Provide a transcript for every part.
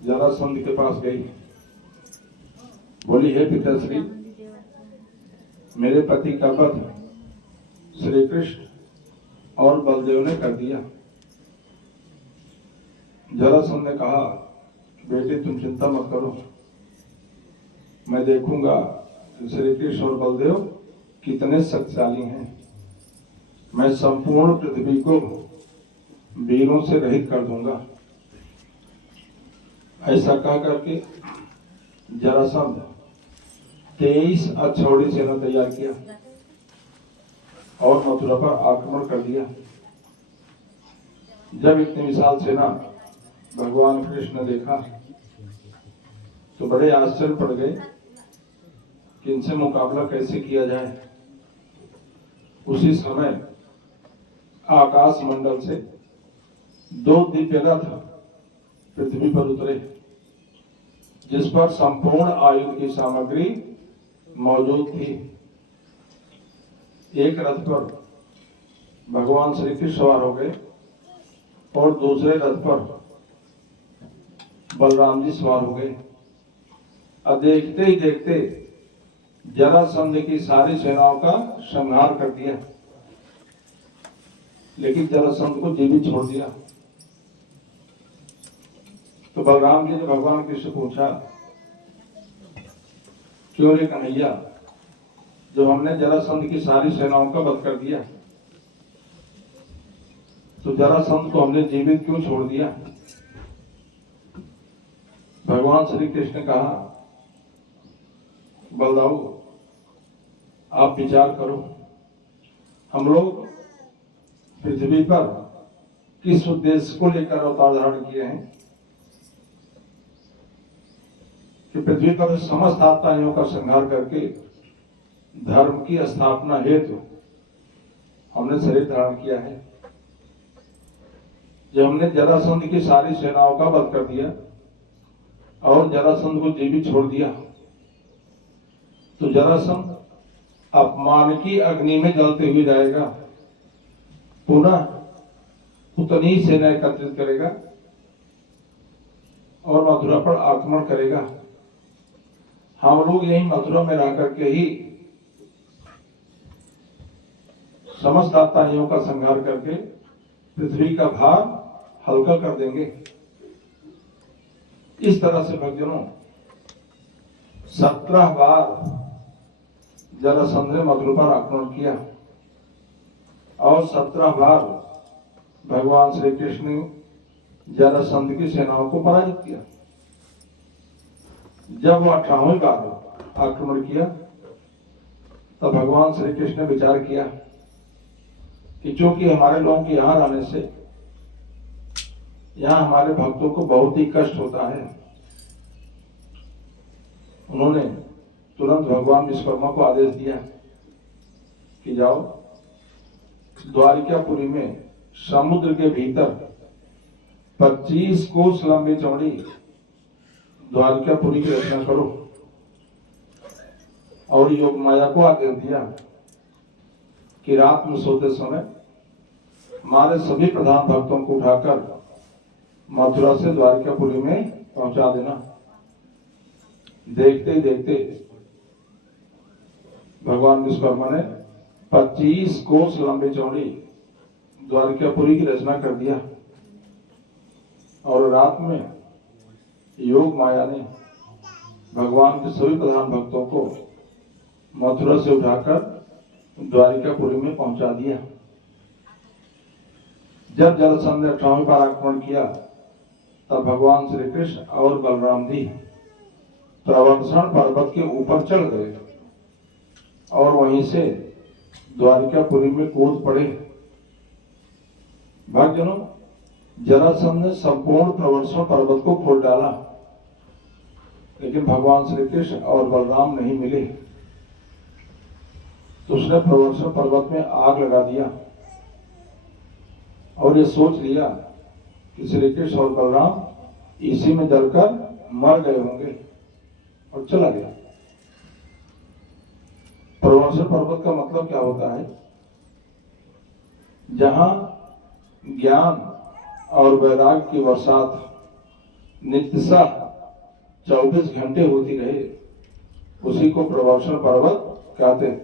जरासंध के पास गई, बोली, हे पिताश्री, मेरे पति का वध श्री कृष्ण और बलदेव ने कर दिया। जरासंध ने कहा, बेटे तुम चिंता मत करो, मैं देखूंगा श्री कृष्ण और बलदेव कितने शक्तिशाली हैं। मैं संपूर्ण पृथ्वी को वीरों से रहित कर दूंगा। ऐसा कह करके जरासंध 23 अक्षौहिणी सेना तैयार किया और मथुरा पर आक्रमण कर दिया। जब इतनी विशाल सेना भगवान कृष्ण ने देखा तो बड़े आश्चर्य पड़ गए कि इनसे मुकाबला कैसे किया जाए। उसी समय आकाश मंडल से 2 दिव्य रथ पृथ्वी पर उतरे, जिस पर संपूर्ण आयुध की सामग्री मौजूद थी। एक रथ पर भगवान श्री कृष्ण सवार हो गए और दूसरे रथ पर बलराम जी सवार हो गए। अब देखते ही देखते जरासंध की सारी सेनाओं का संहार कर दिया, लेकिन जरासंध को जीवित छोड़ दिया। तो बलराम जी ने भगवान कृष्ण से पूछा, क्यों रे कन्हैया, जब हमने जरासंध की सारी सेनाओं का वध कर दिया तो जरासंध को हमने जीवित क्यों छोड़ दिया? भगवान श्री कृष्ण ने कहा, बलदाऊ, आप विचार करो, हम लोग पृथ्वी पर किस उद्देश्य को लेकर अवतार धारण किए हैं कि पृथ्वी पर समस्त आत्माओं का संहार करके धर्म की स्थापना हेतु हमने शरीर धारण किया है। जब हमने जरासंध की सारी सेनाओं का वध कर दिया और जरासंध को जीवित छोड़ दिया तो जरासंध अपमान की अग्नि में जलते हुए जाएगा, पुनः उतनी सेना एकत्रित करेगा और मथुरा पर आक्रमण करेगा। हम लोग यही मथुरा में रह करके ही समस्त आत्माओं का संहार करके पृथ्वी का भार हल्का कर देंगे। इस तरह से भक्तजनों 17 बार जरासंध ने मथुरा पर आक्रमण किया और 17 बार भगवान श्री कृष्ण ने जरासंध की सेनाओं को पराजित किया। जब वो 18वीं बार आक्रमण किया तब भगवान श्री कृष्ण ने विचार किया कि चूंकि हमारे लोगों के यहाँ आने से यहाँ हमारे भक्तों को बहुत ही कष्ट होता है, उन्होंने तुरंत भगवान विश्वकर्मा को आदेश दिया कि जाओ द्वारिकापुरी में समुद्र के भीतर 25 कोस लंबी चौड़ी द्वारिकापुरी की रचना करो। और योग माया को आदेश दिया कि रात में सोते समय हमारे सभी प्रधान भक्तों को उठाकर मथुरा से द्वारिकापुरी में पहुंचा देना। देखते ही देखते भगवान विश्वकर्मा ने 25 कोस लंबी चौड़ी द्वारिकापुरी की रचना कर दिया और रात में योग माया ने भगवान के सभी प्रधान भक्तों को मथुरा से उठाकर द्वारिकापुरी में पहुंचा दिया। जब जरासंध ने 18वीं बार आक्रमण किया तब भगवान श्री कृष्ण और बलराम जी प्रवर्षण पर्वत के ऊपर चढ़ गए और वहीं से द्वारिकापुरी में कूद पड़े। भक्तजनों, जरासंध ने संपूर्ण प्रवर्षण पर्वत को खोल डाला, लेकिन भगवान श्री कृष्ण और बलराम नहीं मिले तो उसने प्रवर्षण पर्वत में आग लगा दिया और ये सोच लिया कि श्री कृष्ण और बलराम इसी में जलकर मर गए होंगे और चला गया। प्रवर्षण पर्वत का मतलब क्या होता है? जहां ज्ञान और वैराग्य की बरसात नित्यसा 24 घंटे होती रहे, उसी को प्रवर्षण पर्वत कहते हैं।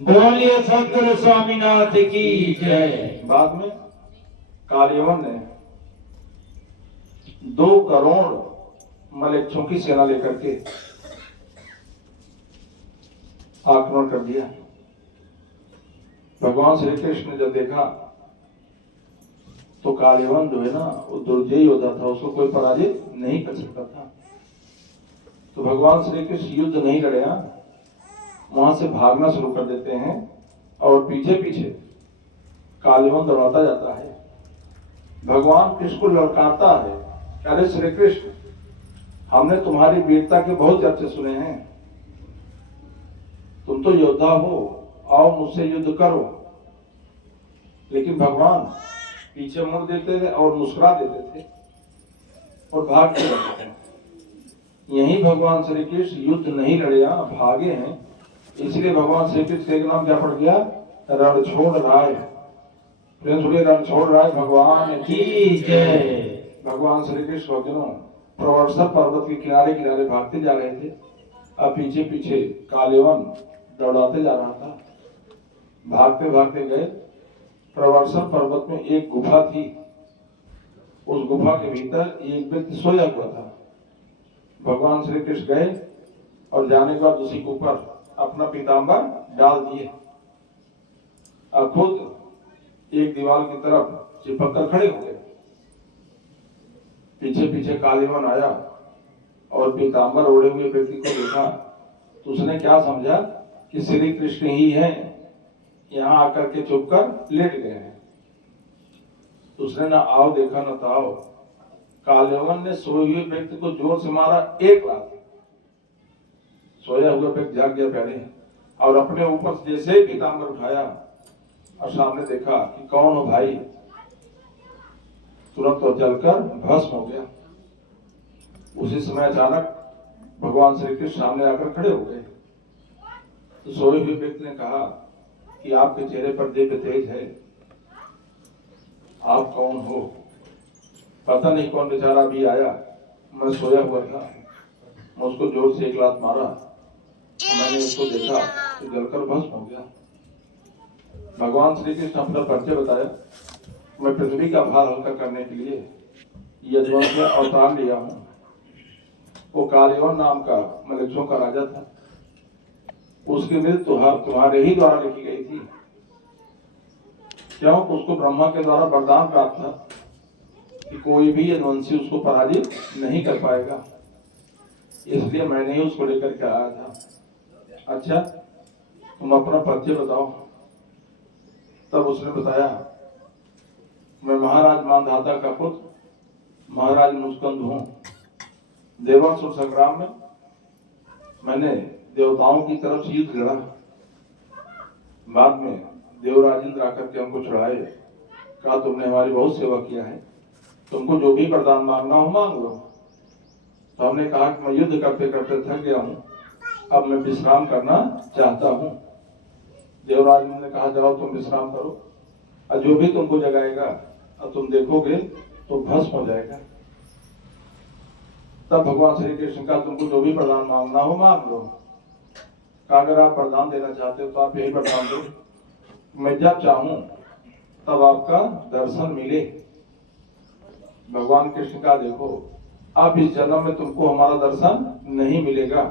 बोलिए सदगुरु स्वामीनाथ की जय। बाद में कालियवन ने 2 करोड़ मलेच्छों की सेना लेकर के आक्रमण कर दिया। भगवान श्री कृष्ण ने जब देखा तो कालियवन जो है ना वो दुर्जय योद्धा था, उसको कोई पराजित नहीं कर सकता था। तो भगवान श्री कृष्ण युद्ध नहीं लड़े, वहां से भागना शुरू कर देते हैं और पीछे पीछे कालियवन दौड़ाता जाता है। भगवान कृष्ण को लड़काता है, अरे श्री कृष्ण, हमने तुम्हारी वीरता के बहुत चर्चे सुने हैं, तुम तो योद्धा हो, आओ मुझसे युद्ध करो। लेकिन भगवान पीछे मुड़ देते थे और मुस्कुरा देते थे और भागते रहते थे। यही भगवान श्री कृष्ण युद्ध नहीं लड़े, भागे हैं, इसलिए भगवान श्री कृष्ण का नाम क्या पड़ गया? रणछोड़ राय। रणछोड़ राय भगवान की जय। भगवान श्री कृष्ण भक्तों प्रवर्षण पर्वत के किनारे किनारे भागते जा रहे थे, अब पीछे पीछे कालियवन दौड़ाते जा रहा था। भागते भागते गए, प्रवर्षण पर्वत में एक गुफा थी, उस गुफा के भीतर एक व्यक्ति सोया हुआ था। भगवान श्री कृष्ण गए और जाने के बाद उसी के ऊपर अपना पीताम्बर डाल दिए और खुद एक दीवार की तरफ चिपक कर खड़े हो गए। पीछे पीछे कालियवन आया और पीताम्बर ओढ़े हुए व्यक्ति को देखा तो उसने क्या समझा कि श्री कृष्ण ही है, यहाँ आकर के चुप कर लेट गए हैं। उसने ना आओ देखा न ताओ, कालियवन ने सोए हुए व्यक्ति को जोर से मारा, एक लात। सोया हुआ व्यक्ति जाग गया पहले और अपने ऊपर जैसे ही पीताम्बर उठाया और सामने देखा कि कौन हो भाई, तुरंत तो जलकर भस्म हो गया। उसी समय अचानक भगवान श्री कृष्ण सामने आकर खड़े हो गए। तो सोए हुए व्यक्ति ने कहा कि आपके चेहरे पर दिव्य तेज है, आप कौन हो? पता नहीं कौन बेचारा अभी आया, मैं सोया हुआ था, मैं उसको जोर से एक लात मारा, मैंने उसको देखा तो जलकर भस्म हो गया। भगवान श्री कृष्ण अपना परिचय बताया, मैं पृथ्वी का भार हल्का करने के लिए यजवंश में अवतार लिया हूँ। वो कालियवन नाम का मलेच्छों का राजा था, उसकी मृत्यु तुम्हारे ही द्वारा लिखी गई थी। क्यों? उसको ब्रह्मा के द्वारा वरदान प्राप्त था कि कोई भी यदुवंशी उसको पराजित नहीं कर पाएगा, इसलिए मैंने ही उसको लेकर के आया था। अच्छा, तुम अपना परिचय बताओ। तब उसने बताया, मैं महाराज मानधाता का पुत्र महाराज मुस्कंद हूँ। देवासुर संग्राम में मैंने देवताओं की तरफ से युद्ध लड़ा, बाद में देवराजेंद्र आकर के हमको चढ़ाए, कहा तुमने हमारी बहुत सेवा किया है, तुमको जो भी वरदान मांगना हो मांग लो। तो हमने कहा कि मैं युद्ध करते करते थक गया हूँ, अब मैं विश्राम करना चाहता हूँ। देवराजेंद्र ने कहा जाओ तुम विश्राम करो, और जो भी तुमको जगाएगा और तुम देखोगे तो भस्म हो जाएगा। तब भगवान श्री कृष्ण का तुमको जो भी वरदान मांगना हो मांग लो। कहा अगर आप वरदान देना चाहते हो तो आप यही वरदान दो, मैं जब चाहूं तब आपका दर्शन मिले। भगवान कृष्ण का देखो, आप इस जन्म में तुमको हमारा दर्शन नहीं मिलेगा।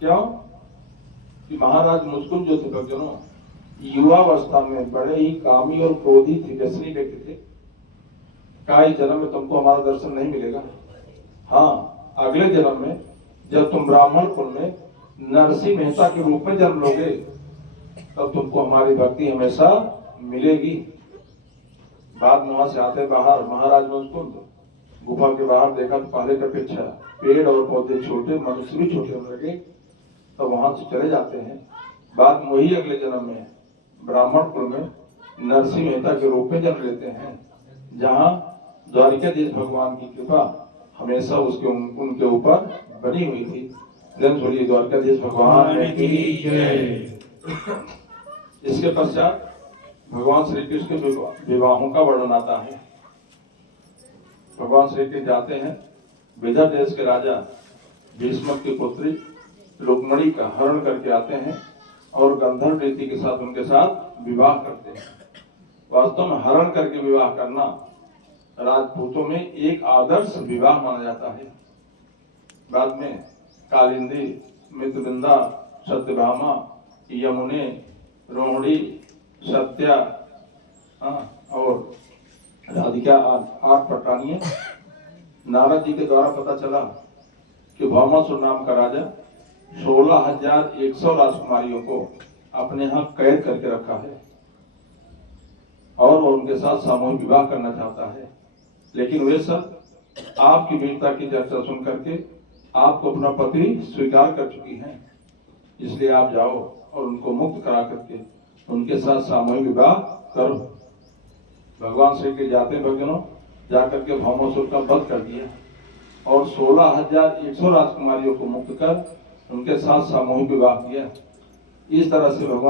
क्यों? कि महाराज मुस्कुंद जो थे भक्तों, युवावस्था में बड़े ही कामी और क्रोधी थे, व्यसनी व्यक्ति थे। कहा इस जन्म में तुमको हमारा दर्शन नहीं मिलेगा। हाँ, अगले जन्म में जब तुम ब्राह्मण कुल में नरसिंह मेहता के रूप में जन्म लोगे तब तुमको हमारी भक्ति हमेशा मिलेगी। बाद में वहां से आते बाहर महाराज मुस्कुंद गुफा के बाहर देखा तो पहले की अपेक्षा पेड़ और पौधे छोटे, मनुष्य भी छोटे होने लगे, तो वहां से चले जाते हैं। बाद में वही अगले जन्म में ब्राह्मण कुल में नरसिंह मेहता के रूप में जन्म लेते हैं, जहाँ द्वारिकाधीश भगवान की कृपा हमेशा उनके ऊपर बनी हुई थी। बोलिए द्वारकाधीश भगवान की जय। इसके पश्चात भगवान श्री कृष्ण के विवाहों का वर्णन आता है। भगवान श्री कृष्ण जाते हैं विदर्भ देश के राजा भीष्म की पुत्री रुक्मणी का हरण करके आते हैं और गंधर्व रीति के साथ उनके साथ विवाह करते हैं। वास्तव में हरण करके विवाह करना राजपूतों में एक आदर्श विवाह माना जाता है। बाद में कालिंदी, मित्रविंदा, सत्यभामा, यमुने, रोहिणी, सत्या और राधिका 8 पटानियां। नारद जी के द्वारा पता चला कि भौमासुर नाम का राजा 16,100 राजकुमारियों को अपने यहाँ कैद करके रखा है और वो उनके साथ सामूहिक विवाह करना चाहता है। लेकिन वे सब आपकी वीरता की चर्चा सुन करके आपको अपना पति स्वीकार कर चुकी हैं, इसलिए आप जाओ और उनको मुक्त करा करके उनके साथ सामूहिक विवाह करो। भगवान श्री के जाते भक्तों जाकर के भौमासुर का वध कर दिया और 16,100 राजकुमारियों को मुक्त कर उनके साथ सामूहिक विवाह किया। इस तरह से भगवान